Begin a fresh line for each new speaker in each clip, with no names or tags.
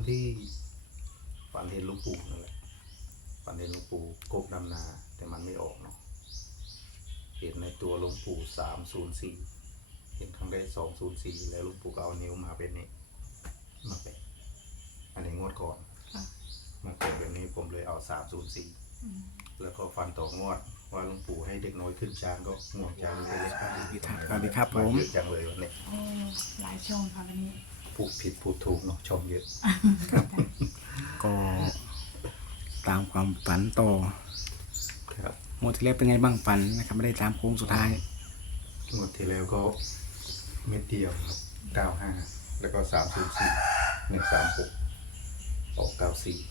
ที่ฝันเห็นหลวงปู่นั่นแหละฝันเห็นหลวงปู่กบดำนาแต่มันไม่ออกเนาะเห็นในตัวหลวงปู่304เห็นครั้งแรก204แล้วหลวงปู่ก็เอานิ้วมาเป็นนี้มาเป็นอันนี้งวดก่อนมาเป็นแบบนี้ผมเลยเอา304แล้วก็ฟันต่องวดว่าหลวงปู่ให้เด็กน้อยขึ้นช้างก็ง่วงช้างไปเลยครับ
สวัสดีครับผม
เยอะจังเลยวันนี้
โอ้หลายช่องค่ะวันนี้
พูดผิดพูดถูกเนาะชมเยอะ
ก็ตามความฝันต่อ
ครับ
หมดที่แล้วเป็นไงบ้างฝันนะครับไม่ได้ตามโค้งสุดท้าย
งวดที่แล้วก็เม็ดเดียวครับ95แล้วก็304 136ออก94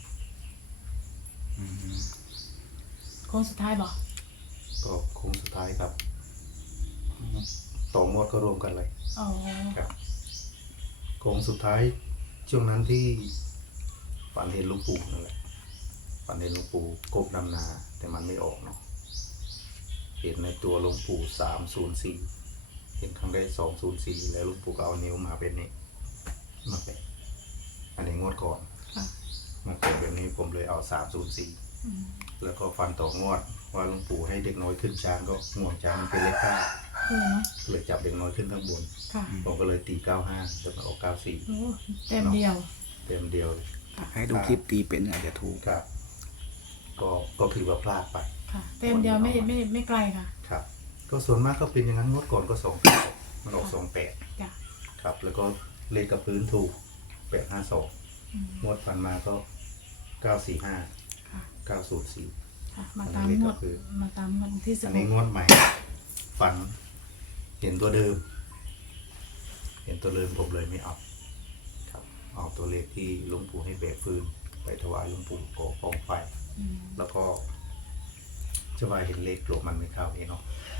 โค้งสุดท้ายบอก
ก็โค้งสุดท้ายครับต่องวดก็รวมกันเลย
อ๋อ
ครับโค้งสุดท้ายช่วงนั้นที่ฝันเห็นหลวงปู่นั่นแหละฝันเห็นหลวงปู่กบดำนาแต่มันไม่ออกเนาะเห็นในตัวหลวงปู่304เห็นครั้งแรก204แล้วหลวงปู่ก็เอานิ้วมาเป็นนี้มาเป็นอันนี้งวดก่อน
ค่ะ
มาเป็นแบบนี้ผมเลยเอา304แล้วก็ฟันต่องวดว่าหลวงปู่ให้เด็กน้อยขึ้นช้างก็ง่วงช้างมันเป็นเลข9
คือเนาะ
เลยจับเด็กน้อยขึ้นข้างบน
ค่ะ
ผมก็เลยตี95แล้วมาออก94
โอ้เต็มเดียว
เต็มเดียวเลย
ให้ดูคลิปตีเป็นอาจจะถูก
ครับก็คือว่าพลาดไป
ค่ะ เต็มเดียวไม่ไกลค่ะ
ครับก็ส่วนมากก็เป็นอย่างนั้นงวดก่อนก็28มันออก28
จ้ะ
ครับแล้วก็เลขกับพื้นถูก852งวดผ่านมาก็945
ค่ะ
904
ค่ะ มาตามงวดมาตามวันที่
อัน
สิบห
นี้
ก
งวดใหม่ฝันเห็นตัวเดิม เห็นตัวเดิมผมเลยไม่เอาครับเอาตัวเลขที่หลวงปู่ให้แบกฟืนไปถวายหลวงปู่ก่อกองไฟแล้วก็จะว่าเห็นเลขหลวงมันไม่เข้าเนาะ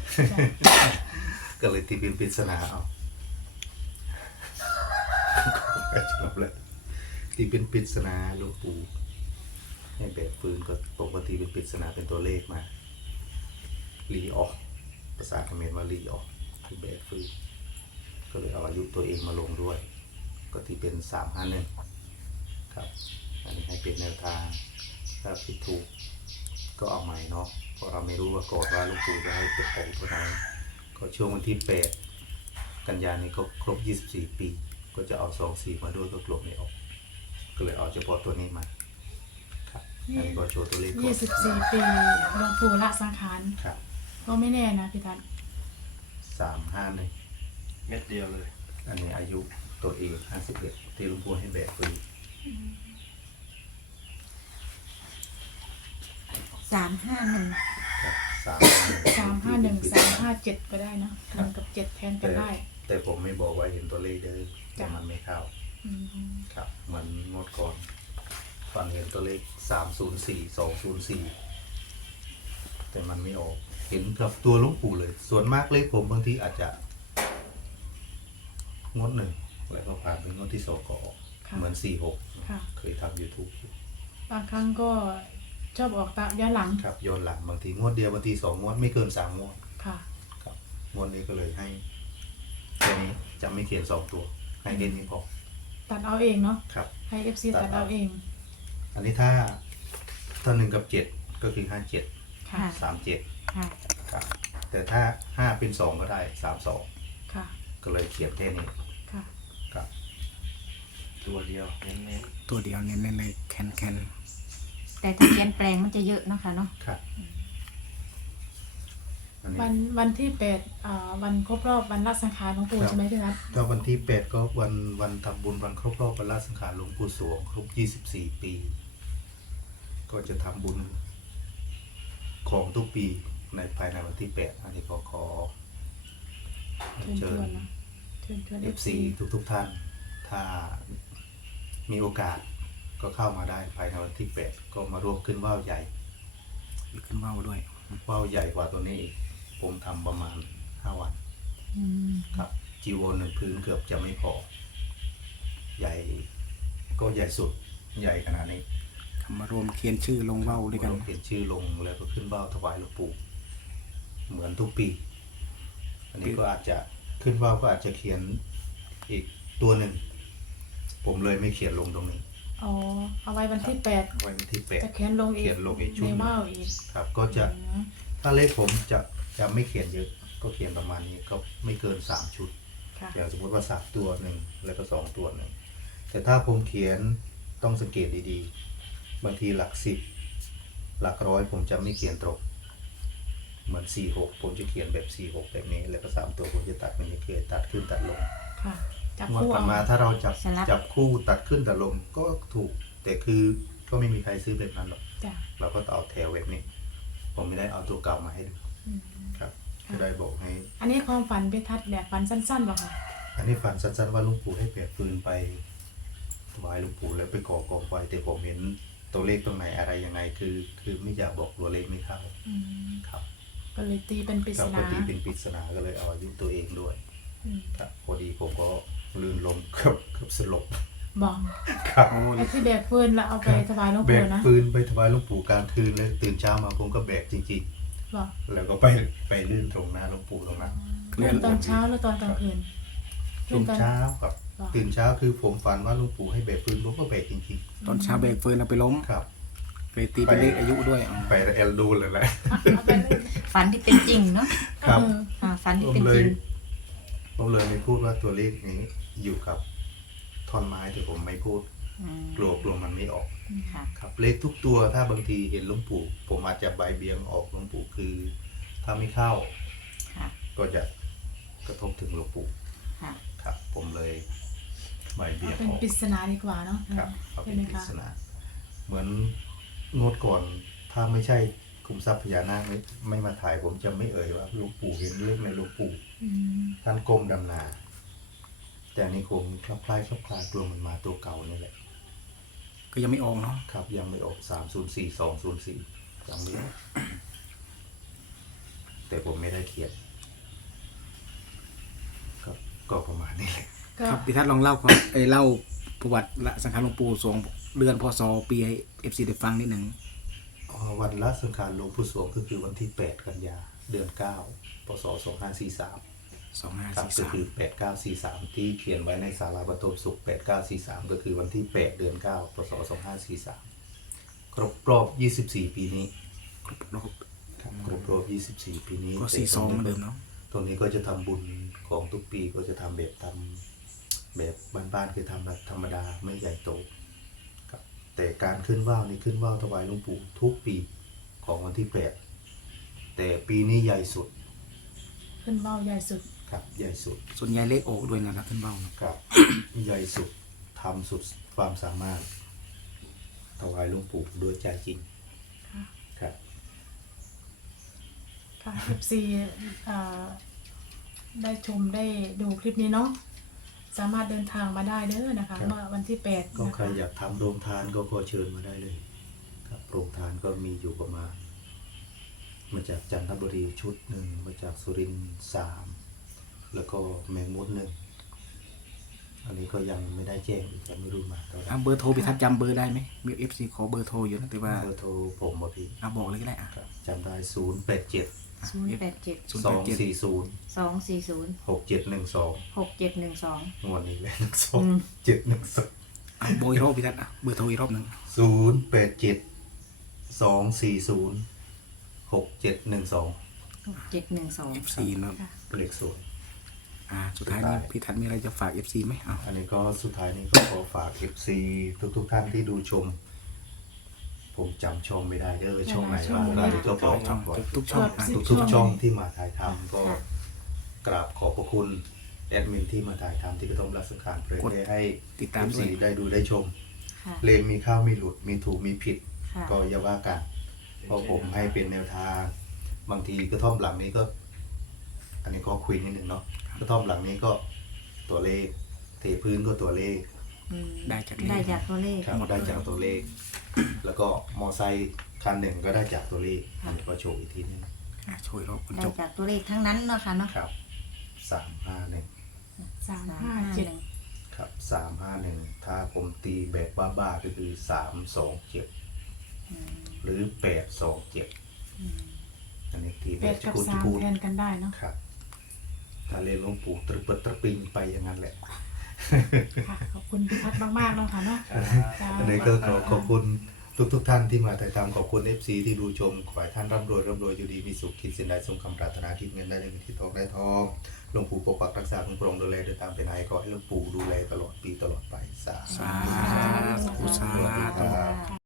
ก็เลยตีเป็นปริศนาเอาจบเลยตีเป็นปริศนาหลวงปู่ให้แบกฟืนก็ปกติเป็นปริศนาเป็นตัวเลขมารีออกภาษาเขมรว่ารีออกคือแบกฟืนก็เลยเอาอายุตัวเองมาลงด้วยก็ที่เป็น351ครับอันนี้ให้เป็นแนวทางถ้าผิดถูกก็เอาใหม่เนาะเพราะเราไม่รู้ว่าก่อนว่าหลวงปู่จะให้เป็นของตัวไหนก็ช่วงวันที่8กันยายนนี้ก็ครบ24ปีก็จะเอา24มาด้วยก็กลบไม่ออกก็เลยเอาเฉพาะตัวนี้มาครับอันนี้ก็โชว์ตัวเลขก่อน
24 ปีหลวงปู่ละสังขาร
ครับ
ก็ไม่แน่นะพี่ทัศน์
351
เม็ดเดียวเลย
อันนี้อายุตัวเอง51ที่หลวงปู่ให้แบกฟืน
351
ครับ
351 357 ก็ได้เนอะ1กับ7แทนกันได้
แต่ผมไม่บอกว่าเห็นตัวเลขเด้อแต่มันไม่เข้า
อืม
ครับเหมือนงวดก่อนฟันเห็นตัวเลข304 204แต่มันไม่ออกเห็นกับตัวหลวงปู่เลย ส่วนมากเลขผมบางทีอาจจะงวด1แล้วก็ผ่านเป็นงวดที่2ก็ออก
ค่ะ
เหมือน46
ค่ะ
เคยทำ YouTube อยู่
บางครั้งก็ชอบออกตามย้อนหลัง
ครับย้อนหลังบางทีงวดเดียวบางที2งวดไม่เกิน3งวด
ค่ะ
ครับงวดนี้ก็เลยให้แค่นี้จะไม่เขียน2ตัวให้แค่นี้พอ
ตัดเอาเองเนาะ
ครับ
ให้ FC ตัดเอาเอง
อันนี้ถ้า1กับ7ก็คือ57
ค่ะ
37
ค่ะ
ครับแต่ถ้า5เป็น2ก็ได้32
ค่ะ
ก็เลยเขียนแค่นี้
ค่ะ
ครับ
ตัวเดียวเน้น
ตัวเดียวเน้นๆเลยแคน
แต่ถ้าเปลี่ยนแปลงมันจะเยอะเนาะค่ะเนาะ
ครับอันนี้
วันที่วันครบรอบวันละสังขารหลวงปู่ใช่ไหมพี่ทัศน์
ถ้าวันที่8ก็วันทำบุญวันครบรอบวันละสังขารหลวงปู่สวงครบ24 ปี ก็จะทำบุญของทุกปีในภายในวันที่8อันนี้ก็ขอ
เชิญช
เชิ
ว
ญ
นนะเชิญชวน
FC ทุกท่าน ถ้ามีโอกาสก็เข้ามาได้ภายในวันที่8ก็มาร่วมขึ้นว่าวใหญ่
ๆมีขึ้นว่าวด้วย
ว่าวใหญ่กว่าตัวนี้อีกผมทำประมาณ5 วัน
อืม
ครับจีวร1 พื้นเกือบจะไม่พอ ใหญ่ก็ใหญ่สุดใหญ่ขนาดนี้
มารวมเขียนชื่อลงว่าวด้วยกัน
เราเขียนชื่อลงแล้วก็ขึ้นว่าวถวายหลวงปู่เหมือนทุกปี อันนี้ก็อาจจะขึ้นว่าวก็อาจจะเขียนอีกตัวหนึ่งผมเลยไม่เขียนลงตรงนี้
อ๋อเอาไว้วันที่แปด
ไว้วันที่8
จะเขียนลงอีก
เขียนลงอีกชุด
ใน
หนึ่ง
ว่าวอีก
ครับ ก็จะ
อืม
ถ้าเลขผมจะไม่เขียนเยอะก็เขียนประมาณนี้ก็ไม่เกิน3 ชุด
ค่ะ
อย่างสมมติว่า3 ตัวหนึ่งแล้วก็2 ตัวหนึ่งแต่ถ้าผมเขียนต้องสังเกตดีๆบางทีหลัก10หลักร้อยผมจะไม่เขียนตรงเหมือน46ผมจะเขียนแบบ46แบบนี้แล้วก็3 ตัวผมจะตัดมันจะเกิดตัดขึ้นตัดลง
ค่ะจับ
งวด
คู่
ผ่า
เอา
นมาถ้าเราจับ
สลับ
จับคู่ตัดขึ้นตัดลงก็ถูก แต่คือก็ไม่มีใครซื้อแบบนั้นหรอก
จ้ะ
เราก็เอาแถวแบบนี้ ผมไม่ได้เอาตัวเก่ามาให้ดู
อืม
ครับจะได้บอกให้
อันนี้ความฝันพิทัศน์แบบฝันสั้นๆป่ะคะ
อันนี้ฝันสั้นๆว่าหลุงปู่ให้แบกฟืนไปถวายหลุงปู่แล้วไปก่อกองไฟแต่ผมเห็นตัวเลขตรงไหนอะไรยังไงคือไม่อยากบอกตัวเลขไม่เข้า
อืม
ครับ
ก็เลยตีเป็นปริ
ค
ศ
รับพ
นา
อดีเป็นปริศนาก็เลยเอาอายุตัวเองด้วย
อืม
ครับพอดีผมก็ลื่นลมเกือบสลบ
บอก
ครับ
โอ้
ไอ้ที่แบกฟืนแล้วเอาไปถวายหลวง
แบ
ปู่
ก
นะ
ฟืนไปถวายหลุงปู่กลางคืนเลยตื่นเช้ามาผมก็แบกจริง
บอก
ๆ แล้วก็ไปลื่นตรงหน้าหลุงปู่ตรงนั้น
เล่นตอนเช้าหรือตอนกลางคืน
ตื่นเช้าครับ
บอก
ตื่นเช้าคือผมฝันว่าหลุงปู่ให้แบกฟืนผมก็แบกจริง
ตอนเช้าแบกเฟิร์นเอาไปล้ม
ๆครับ
เลยตีเป็นเลขอายุด้วยอ๋อ
ไปเอลดูเลยแหละ
เอาไปเลย
ฝันที่เป็นจริงเนาะ
ครับ
เออ
ฝัน
ผ
ที่
ม
เป็น
เล
จ
ย
ริง
ผมเลยไม่พูดว่าตัวเลขนี้อยู่กับท่อนไม้ที่ผมไม่พูด
อืม
กลัวมันไม่ออก
ค่ะ
ครับเลขทุกตัวถ้าบางทีเห็นหลวงปู่ผมอาจจะใบเบียงออกหลวงปู่คือ ถ้าไม่เข้า
ค่ะ
ก็จะกระทบถึงหลวงปู่
ค่ะ
ครับ ผมเลยใบเบีย
เอา
ง
เป็น
ออก
ปริศนาดีกว่าเนาะ
ครับเอา
ใช่
เป็น
ไหม
ปริ
คะ
ศนาเหมือนงวดก่อน ถ้าไม่ใช่คุมทรัพย์พญานาคไม่มาถ่ายผมจะไม่เอ่ยว่าหลวงปู่เห็นเลขในหลวงปู่
อืม
ท่านก้มดำนา แต่อันนี่คงคลับคล้ายกลัวมันมาตัวเก่านี่แหละ
ก็ยังไม่ออกเนาะ
ครับยังไม่ออก304 204ยังไม่ออกแต่ผมไม่ได้เขียนครับก็ประมาณนี้แหละ
ก็
ครับพี่ทัศน์ลองเล่าก่อนเล่าประวัติละสังขารหลวงปู่สวงเดือนพศปีให้ FC ได้ฟังนิดหนึ่ง
วันละสังขารหลวงปู่สวงก็คือวันที่ 8 กันยาเดือน 9 พศ 2543 ครับก็คือ 8943 ที่เขียนไว้ในศาลาปฐมสุข 8943 ก็คือวันที่ 8 เดือน 9 พศ 2543 ครบรอบ 24 ปีนี้
ครบรอบ
ครับครบรอบ 24 ปีนี้
ก็42เหมือนเดิมเนาะ
ตรงนี้ก็จะทำบุญของทุกปีก็จะทำแบบบ้านๆคือทำแบบธรรมดาไม่ใหญ่โตครับแต่การขึ้นว่าวนี่ขึ้นว่าวถวายหลวงปู่ทุกปีของวันที่ 8 แต่ปีนี้ใหญ่สุด
ขึ้นเบ้าใหญ่สุด
ครับใหญ่สุด
ส่วนใหญ่เลขออกด้วยนะครับท่านเบ้า
ครับ ใหญ่สุดทำสุดความสามารถถวายหลวงปู่ด้วยใจจริง
ค่ะ
ครับ
ค่ะ FC ได้ชมได้ดูคลิปนี้เนาะสามารถเดินทางมาได้เด้อนะคะ
ครับ
เมื่อวันที่8
ก็
นะ
ใคร
คะ
อยากทำโรงทานก็ขอเชิญมาได้เลย ครับโรงทานก็มีอยู่ประมาณมาจากจันทบุรีชุดหนึ่งมาจากสุรินทร์3แล้วก็แมงมุด1อันนี้ก็ยังไม่ได้แจ้งอีกยังไม่รู้มาเท่าไหร่
เบอร์โทรพี่ทัศน์จำเบอร์ได้ไหมมี FC ขอเบอร์โทรอยู่นะแต่ว่า
เบอร์โทรผมบอพี่
บอกเลยก็ได้อ่ะ
ครับจำได้087
087
240
240
6712
6712
งวดนี้เลย
อืม
712
โบยรอบพี่ทัศน์เบอร์โทรอีกรอบหนึ่ง
087 240 6712
FC เนาะ
เลขศูนย์
สุดท้ายนี้พี่ทัศน์มีอะไรจะฝาก FC ไหมอ้าว
อันนี้ก็สุดท้ายนี้ก็ขอฝาก FC ทุกท่านที่ดูชม ผมจำช่องไม่ได้เด้อช่องไหนบ้างอันนี้ก็บอก
ช่อง
บ่อย
ทุกช่องอ่ะ
ทุกช่องที่มาถ่ายทำก็
ค่ะ
กราบขอบพระคุณแอดมินที่มาถ่ายทำที่กระทรวงรัชการเพื่อได้ให้
ติดตามด้วย
FC ได้ดูได้ชม
ค่ะ
เลนมีเข้ามีหลุดมีถูกมีผิด
ค่ะ
ก็อย่าว่ากันเพราะผมให้เป็นแนวทาง บางทีกระท่อมหลังนี้ก็ อันนี้ก็คุยนิดนึงเนาะกระท่อมหลังนี้ก็ตัวเลขเทพื้นก็ตัวเลข
อืม
ได้จากเลข
ได้จากตัวเลข
ครับได้จากตัวเลข แล้วก็มอไซค์คันหนึ่งก็ได้จากตัวเลข
ค่ะ
อันนี้ก็โชว์อีกทีนึง
ช่วยรอบคน
ได้
จบ
จากตัวเลขทั้งนั้นเนาะค่ะเนาะ
ครับ351
357
ครับ351ถ้าผมตีแบบบ้าๆก็คือ327
อืม
หรือ827
อืม
อันนี้ตีแบ
8
บ
กับ
พูด
3แทนกันได้เนาะ
ครับถ้าเล่นหลวงปู่ตรึกเปิดตรึกปิงไปอย่างนั้นแหละ
ค่ะขอบคุณพี่พัดมากๆเนาะค่ะเนาะ
ครับ
อันนี้ก็ขอบคุณทุกท่านที่มาติดตามขอบคุณ FC ที่ดูชมขอให้ท่านร่ำรวยอยู่ดีมีสุขคิดสิ่งใดสมคำปรารถนาคิดเงินได้เงินที่ทองได้ทองหลวงปู่ปกปักรักษาคุ้มครองดูแลโดยตามเป็นไหนขอให้หลวงปู่ดูแลตลอดปีตลอดไปสาธุ
สาธุสาธุ
ครับ